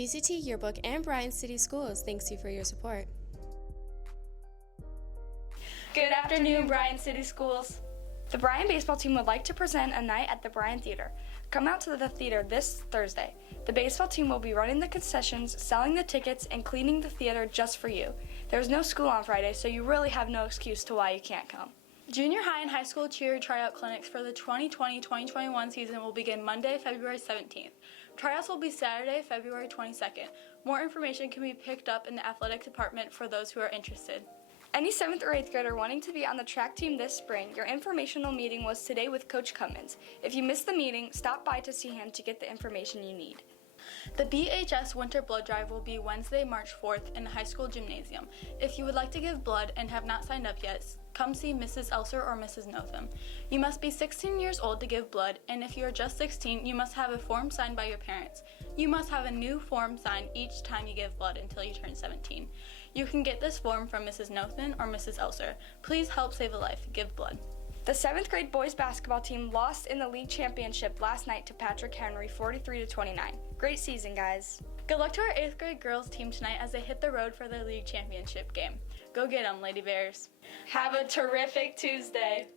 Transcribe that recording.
VCT Yearbook and Bryan City Schools thanks you for your support. Good afternoon, Bryan City Schools. The Bryan Baseball team would like to present a night at the Bryan Theater. Come out to the theater this Thursday. The baseball team will be running the concessions, selling the tickets, and cleaning the theater just for you. There's no school on Friday, so you really have no excuse to why you can't come. Junior high and high school cheer tryout clinics for the 2020-2021 season will begin Monday, February 17th. Tryouts will be Saturday, February 22nd. More information can be picked up in the athletic department for those who are interested. Any 7th or 8th grader wanting to be on the track team this spring, your informational meeting was today with Coach Cummins. If you missed the meeting, stop by to see him to get the information you need. The BHS Winter Blood Drive will be Wednesday, March 4th in the high school gymnasium. If you would like to give blood and have not signed up yet, come see Mrs. Elser or Mrs. Noethen. You must be 16 years old to give blood, and if you are just 16, you must have a form signed by your parents. You must have a new form signed each time you give blood until you turn 17. You can get this form from Mrs. Noethen or Mrs. Elser. Please help save a life. Give blood. The 7th grade boys basketball team lost in the league championship last night to Patrick Henry 43-29. Great season, guys. Good luck to our 8th grade girls team tonight as they hit the road for their league championship game. Go get 'em, Lady Bears. Have a terrific Tuesday.